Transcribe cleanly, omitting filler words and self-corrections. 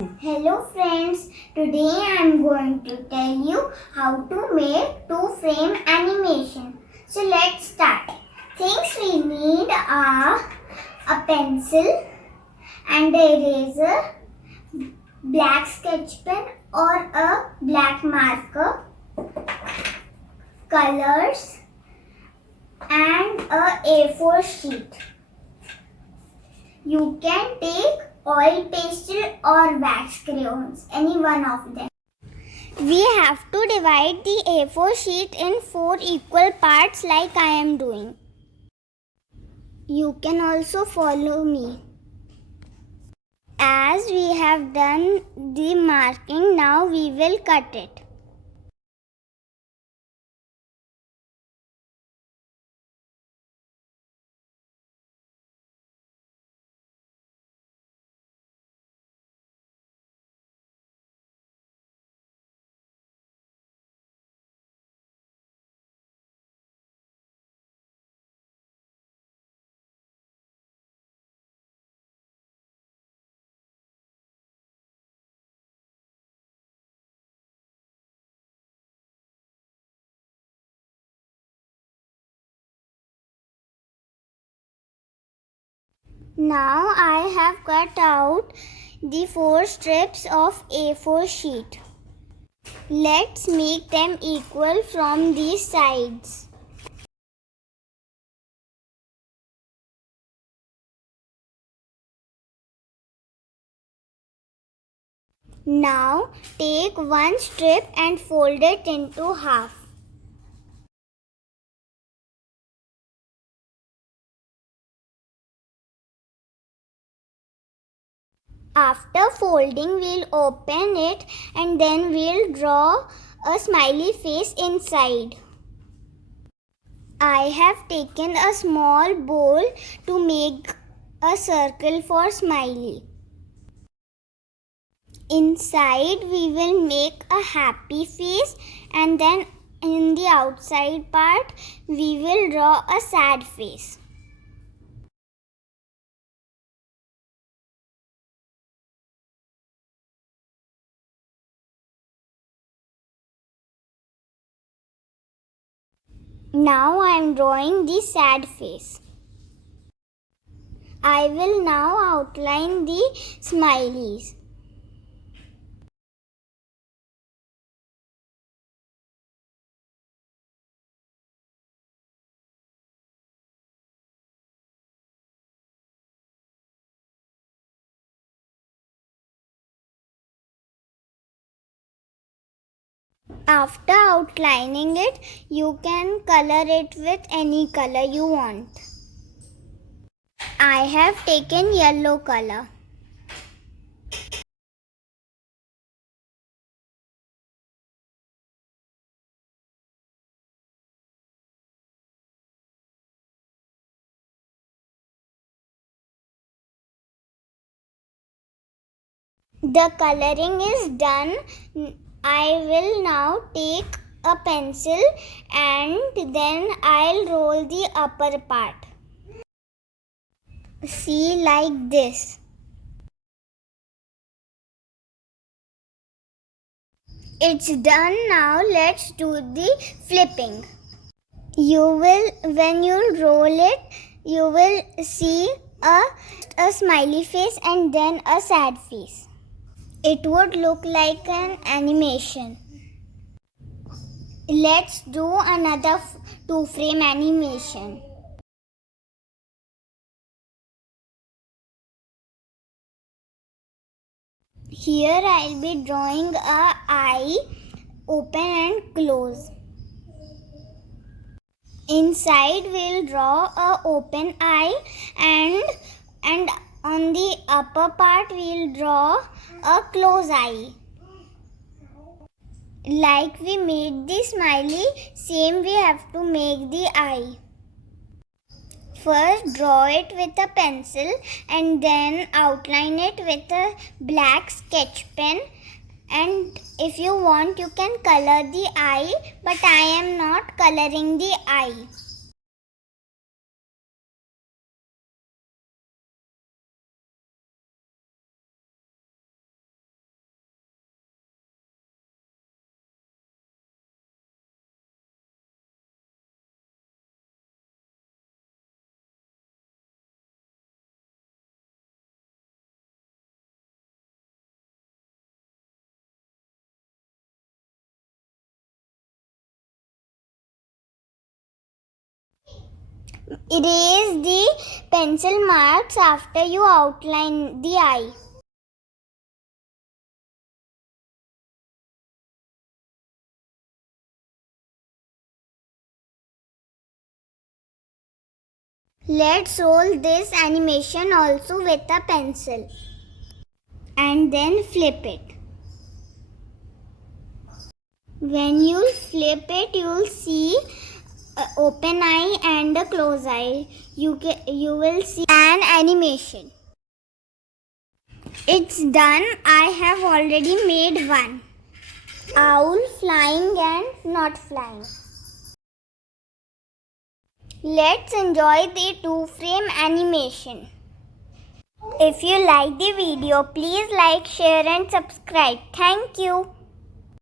Hello friends, today I am going to tell you how to make two-frame animation. So let's start. Things we need are a pencil and eraser, black sketch pen or a black marker, colors and a A4 sheet. You can take oil pastel or wax crayons, any one of them. We have to divide the A4 sheet in 4 equal parts like I am doing. You can also follow me. As we have done the marking, now we will cut it. Now I have cut out the 4 strips of A4 sheet. Let's make them equal from these sides. Now take one strip and fold it into half. After folding, we'll open it and then we'll draw a smiley face inside. I have taken a small bowl to make a circle for smiley. Inside we will make a happy face and then in the outside part we will draw a sad face. Now I am drawing the sad face. I will now outline the smileys. After outlining it, you can color it with any color you want. I have taken yellow color. The coloring is done. I will now take a pencil and then I'll roll the upper part. See, like this. It's done. Now let's do the flipping. When you roll it, you will see a smiley face and then a sad face. It would look like an animation. Let's do another two-frame animation. Here I'll be drawing a eye, open and close. Inside we'll draw a open eye and on the upper part we'll draw a close eye. Like we made the smiley, same we have to make the eye. First draw it with a pencil and then outline it with a black sketch pen, and if you want you can color the eye, but I am not coloring the eye. Erase the pencil marks after you outline the eye. Let's roll this animation also with a pencil and then flip it. When you flip it, you'll see open eye and a close eye. You will see an animation. It's done. I have already made one. Owl flying and not flying. Let's enjoy the 2-frame animation. If you like the video, please like, share and subscribe. Thank you.